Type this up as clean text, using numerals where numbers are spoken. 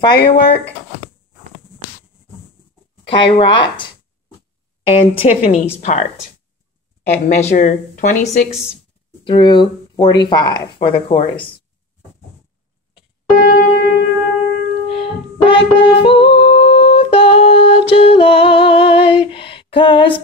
Firework, Kairat, and Tiffany's part at measure 26 through 45 for the chorus. Like the 4th of July, 'cause